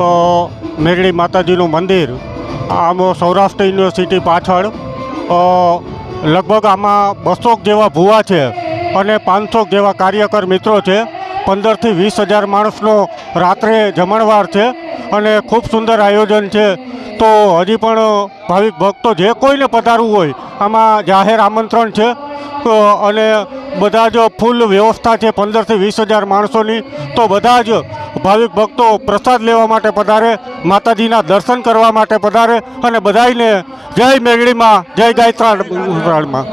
અ, મેરડી માતાજીનું મંદિર આમ સૌરાષ્ટ્ર યુનિવર્સિટી પાછળ લગભગ આમાં બસો જેવા ભૂવા છે અને પાંચસો જેવા કાર્યકર મિત્રો છે. પંદરથી વીસ હજાર માણસનો રાત્રે જમણવાર છે અને ખૂબ સુંદર આયોજન છે તો હજી પણ ભાવિક ભક્તો જે કોઈને પધારવું હોય આમાં જાહેર આમંત્રણ છે અને બધા જ ફૂલ વ્યવસ્થા છે પંદરથી વીસ હજાર માણસોની તો બધા જ ભાવિક ભક્તો પ્રસાદ લેવા માટે પધારે માતાજીના દર્શન કરવા માટે પધારે અને બધાને જય મેઘડીમાં જય ગાયત્રાળમાં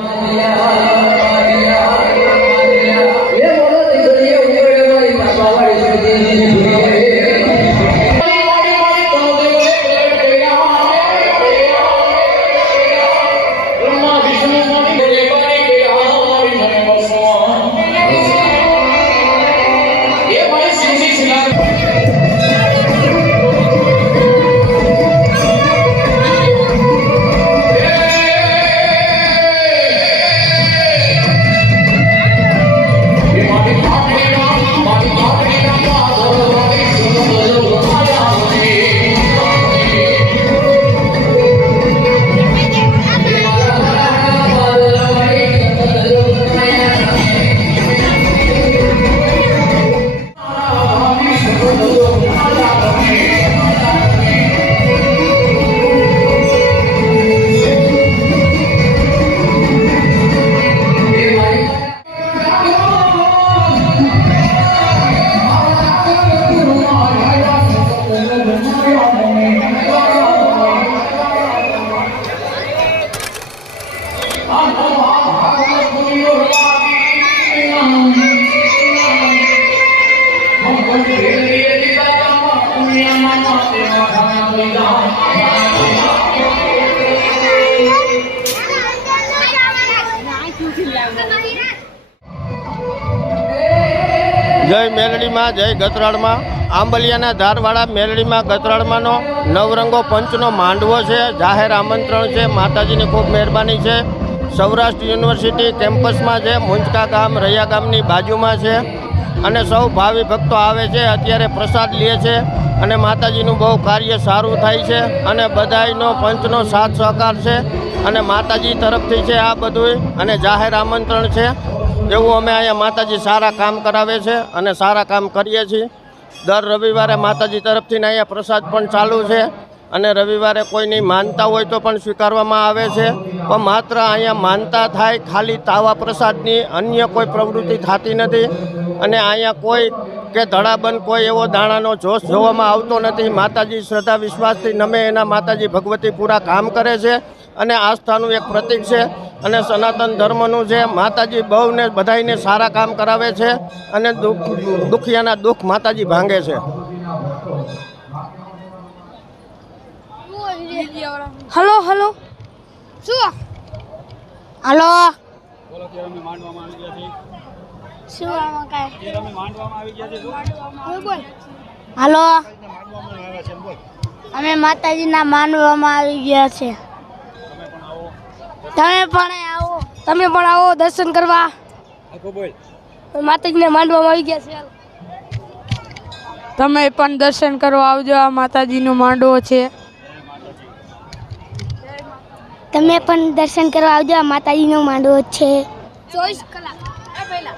મેલડીમાં જય ગતરાળમાં. આંબલિયાના ધારવાળા મેલડીમાં ગતરાળમાંનો નવરંગો પંચનો માંડવો છે, જાહેર આમંત્રણ છે, માતાજીની ખૂબ મહેરબાની છે. સૌરાષ્ટ્ર યુનિવર્સિટી કેમ્પસમાં છે, મુંજકા ગામ, રૈયા ગામની બાજુમાં છે. અને સૌ ભાવિ ભક્તો આવે છે, અત્યારે પ્રસાદ લે છે અને માતાજીનું બહુ કાર્ય સારું થાય છે અને બધાયનો પંચનો સાથ સહકાર છે અને માતાજી તરફથી છે આ બધું અને જાહેર આમંત્રણ છે. એવું અમે અહીંયા માતાજી સારા કામ કરાવે છે અને સારા કામ કરીએ છીએ. દર રવિવારે માતાજી તરફથી અહીંયા પ્રસાદ પણ ચાલુ છે અને રવિવારે કોઈની માનતા હોય તો પણ સ્વીકારવામાં આવે છે. પણ માત્ર અહીંયા માનતા થાય ખાલી તાવા પ્રસાદની, અન્ય કોઈ પ્રવૃત્તિ થતી નથી અને અહીંયા કોઈ કે ધડાબંધ કોઈ એવો દાણાનો જોશ જોવામાં આવતો નથી. માતાજી શ્રદ્ધા વિશ્વાસથી નમે એના માતાજી ભગવતી પૂરા કામ કરે છે. અને આસ્થાનું એક પ્રતીક છે અને સનાતન ધર્મનું છે માતાજી બહુને બધાને સારા કામ કરાવે છે અને દુઃખ, દુખિયાના દુઃખ માતાજી ભાંગે છે. Hello hello. શું? હલો. હલો. અમે માતાજીના માનવામાં આવી ગયા છે. તમે પણ આવો તમે પણ આવો દર્શન કરવા. માતાજીને માંડવામાં આવી ગયા છે તમે પણ દર્શન કરવા આવજો આ માતાજીનો માંડવો છે. તમે પણ દર્શન કરવા આવજો આ માતાજીનો માંડવો છે. ચોવીસ કલાક. પહેલા.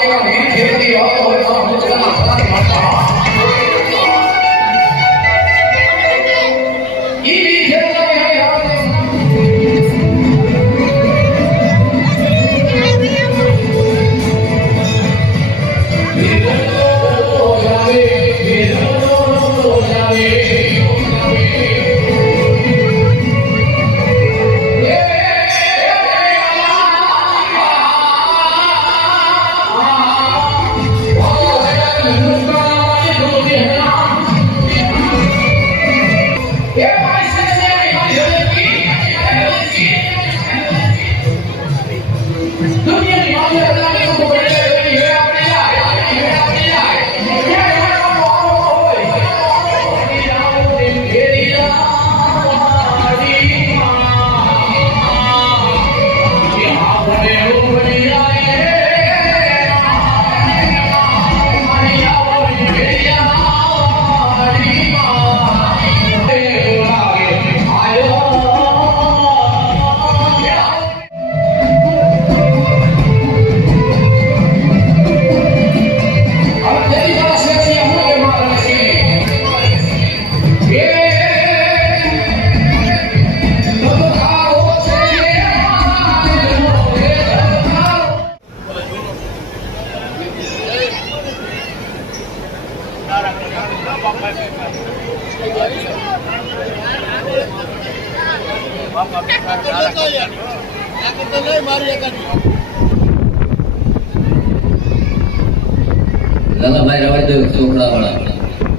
લાલાભાઈ રાવળદેવ ચોકડાવાળા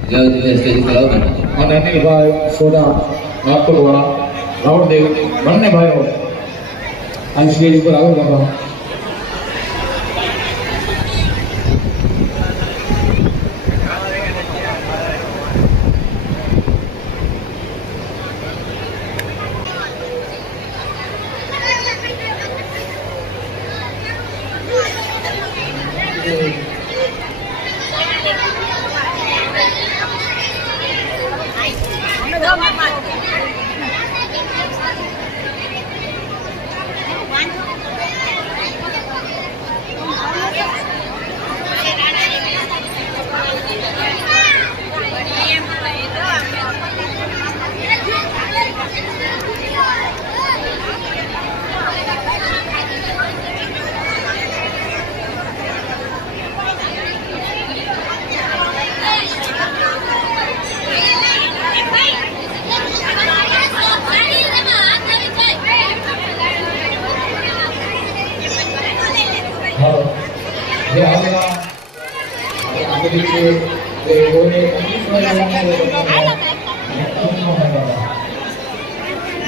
જય દિનેશ સ્ટેજ પર અને બેટા. અને અનિલભાઈ સોડા રાજકોટવાળા રાવણદેવ બંને ભાઈઓ આ સ્ટેજ ઉપર આવો બાબા હાલો જે આવેલા આપણે આગળ છે તે કોઈને તકલીફ ન લાગે તો બધાને હેલ્પફુલ ન હોય બાબા.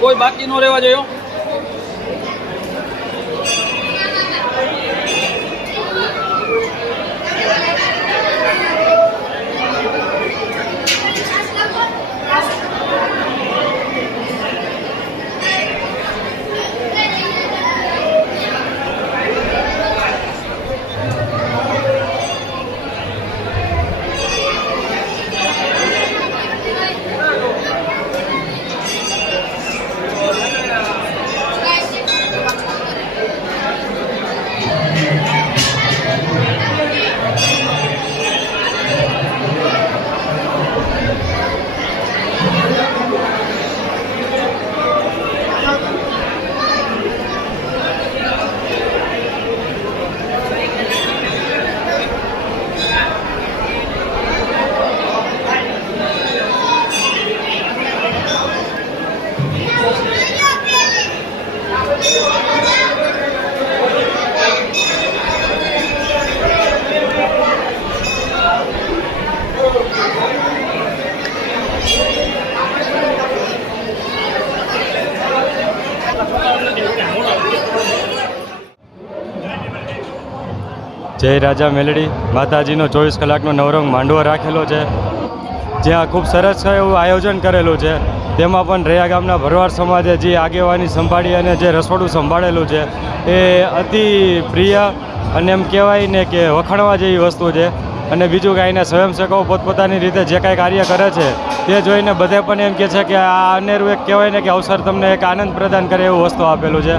કોઈ બાકી ન રહેવા જોઈએ જય રાજા મેલડી. માતાજીનો ચોવીસ કલાકનો નવરંગ માંડવો રાખેલો છે. જ્યાં ખૂબ સરસ એવું આયોજન કરેલું છે. તેમાં પણ રયા ગામના ભરવાડ સમાજે જે આગેવાની સંભાળી અને જે રસોડું સંભાળેલું છે, એ અતિ પ્રિય અને એમ કહેવાય ને કે વખાણવા જેવી વસ્તુ છે. અને બીજું કે અહીંના સ્વયંસેવકો પોતપોતાની રીતે જે કાંઈ કાર્ય કરે છે, તે જોઈને બધે પણ એમ કહે છે કે આ અનેરું એક કહેવાય ને કે અવસર તમને એક આનંદ પ્રદાન કરે એવું વસ્તુ આપેલું છે.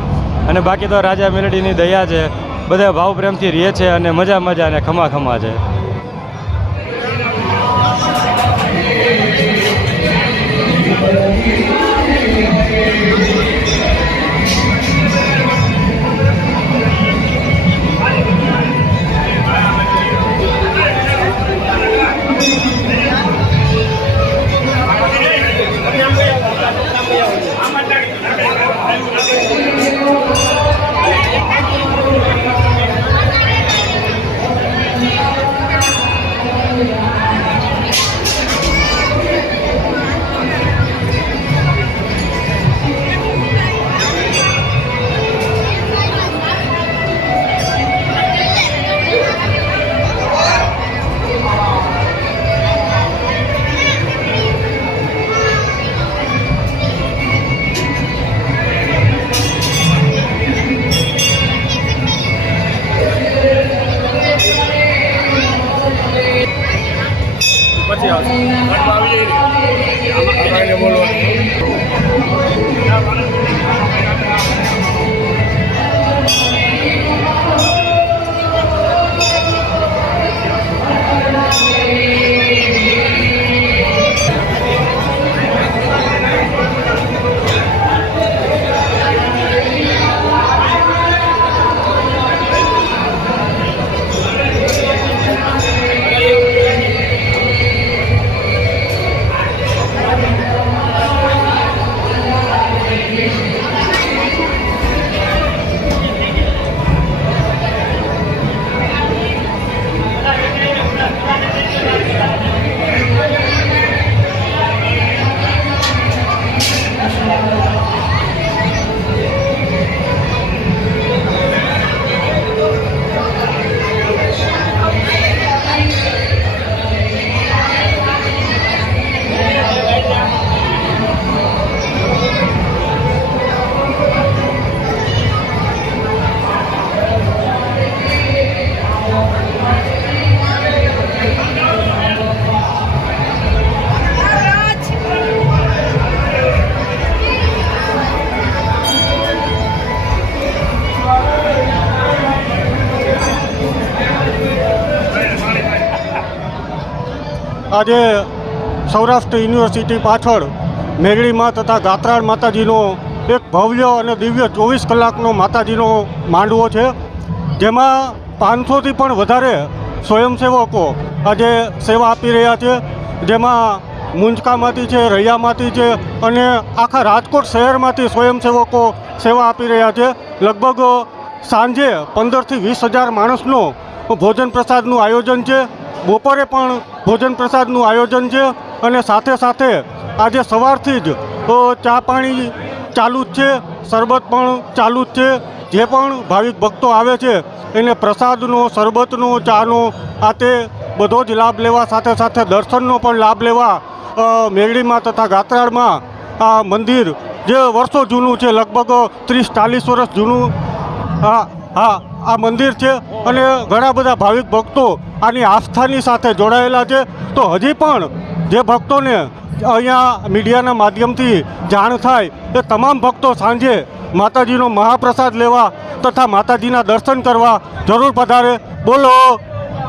અને બાકી તો રાજા મેલડીની દયા છે. બધા ભાવ પ્રેમથી રહે છે અને મજા મજા અને ખમા ખમા છે. આજે સૌરાષ્ટ્ર યુનિવર્સિટી પાછળ મેઘડીમાં તથા ગાત્રાળ માતાજીનો એક ભવ્ય અને દિવ્ય ચોવીસ કલાકનો માતાજીનો માંડવો છે. જેમાં પાંચસોથી પણ વધારે સ્વયંસેવકો આજે સેવા આપી રહ્યા છે. જેમાં મુંજકામાંથી છે, રૈયામાંથી છે અને આખા રાજકોટ શહેરમાંથી સ્વયંસેવકો સેવા આપી રહ્યા છે. લગભગ સાંજે પંદરથી વીસ હજાર માણસનો ભોજન પ્રસાદનું આયોજન છે. બપોરે પણ ભોજન પ્રસાદનું આયોજન છે અને સાથે સાથે આજે સવારથી જ ચા પાણી ચાલુ જ છે, શરબત પણ ચાલુ જ છે. જે પણ ભાવિક ભક્તો આવે છે, એને પ્રસાદનો, શરબતનો, ચાનો, આ તે બધો જ લાભ લેવા, સાથે સાથે દર્શનનો પણ લાભ લેવા મેરડીમાં તથા ગાત્રાળમાં આ મંદિર જે વર્ષો જૂનું છે, લગભગ ત્રીસ ચાલીસ વર્ષ જૂનું હા હા આ મંદિર છે અને ઘણા બધા ભાવિક ભક્તો આની આસ્થાની સાથે જોડાયેલા છે. તો હજી પણ જે ભક્તોને અહીંયા મીડિયાના માધ્યમથી જાણ થાય એ તમામ ભક્તો સાંજે માતાજીનો મહાપ્રસાદ લેવા તથા માતાજીના દર્શન કરવા જરૂર પધારે. બોલો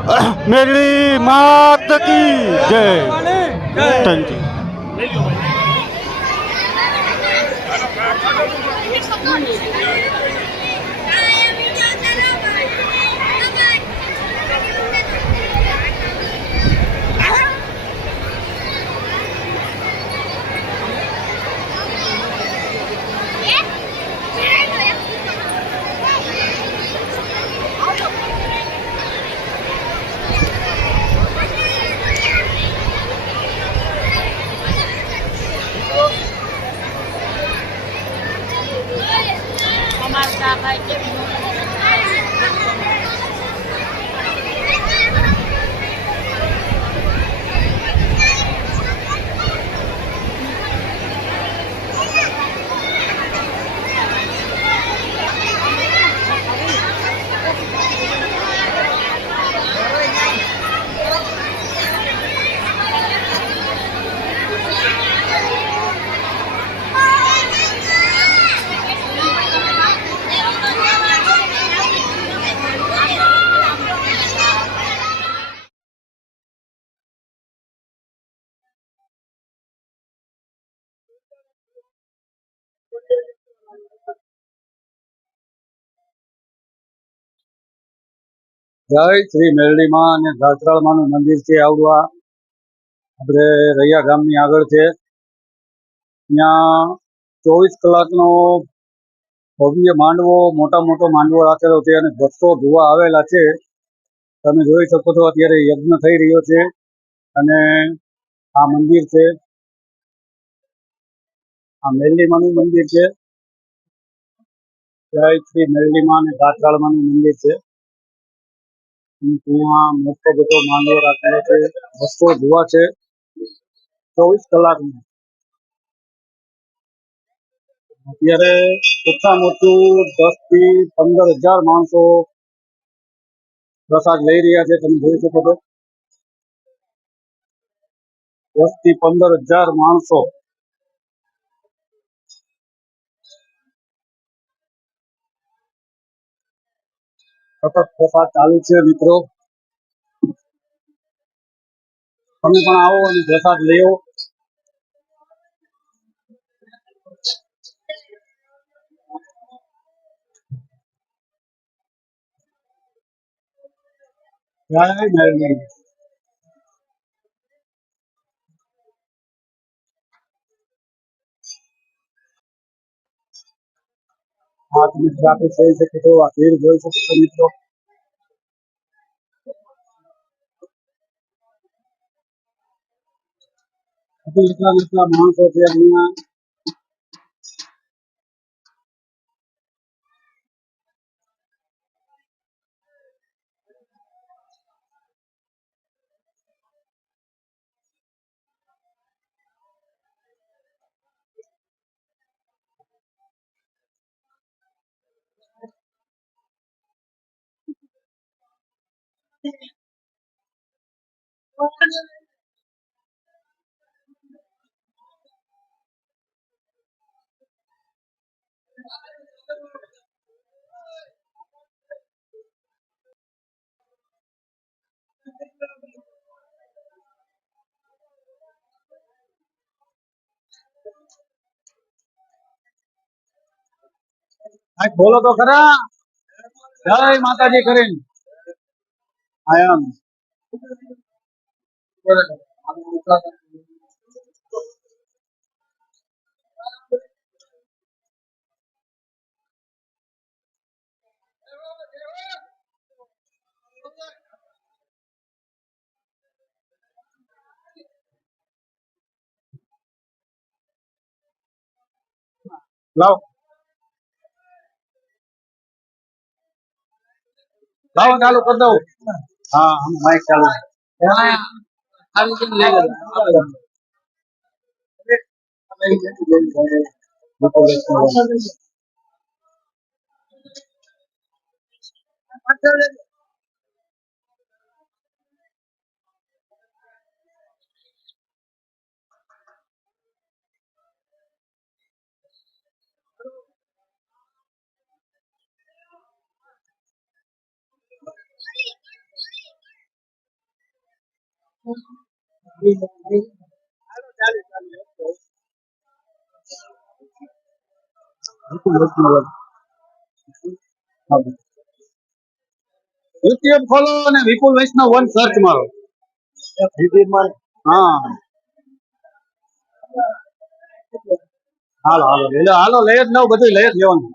મેળી માત કી જય. Thank you like it. જય શ્રી મેરડીમાં અને જાત્રાળમાનું મંદિર છે આવડું આ. આપણે રૈયા ગામની આગળ છે. ત્યાં ચોવીસ કલાકનો ભવ્ય માંડવો, મોટા મોટો માંડવો રાખેલો છે અને ભક્તો જોવા આવેલા છે. તમે જોઈ શકો છો અત્યારે યજ્ઞ થઈ રહ્યો છે અને આ મંદિર છે. આ મેરડીમાનું મંદિર છે. જય શ્રી મેરડીમાં અને જાત્રાળમાનું મંદિર છે. ત્યાં મોટો બધો માંડવો રાખેલો છે ભક્તો જોવા છે. ચોવીસ કલાકમાં અત્યારે ઓછું દસથી પંદર હજાર માણસો પ્રસાદ લઈ રહ્યા છે, તમે જોઈ શકો છો. દસથી પંદર હજાર માણસો સતત પ્રસાદ ચાલુ છે મિત્રો. તમે પણ આવો અને પ્રસાદ લેવો. જય મેરડી આ તમે ટ્રાફિક જોઈ શકો છો આ જોઈ શકો છો મિત્રો. એટલા માણસો છે અહીંયા બોલો તો ખરા. જય માતાજી કરીને. આયામ લાવ લાવો ચાલુ કરી દઉં હા માઇક ચાલુ યુટ્યુબ ખોલો અને વિપુલ વૈષ્ણવ વન સર્ચ મારો. હા. હાલો હાલો. હાલો, લઈ જ લઉં બધું લઈ જ લેવાનું.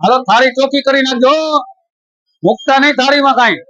હાલો થાળી ચોખ્ખી કરી નાખજો. મુકતા નહીં થાળીમાં કાંઈ.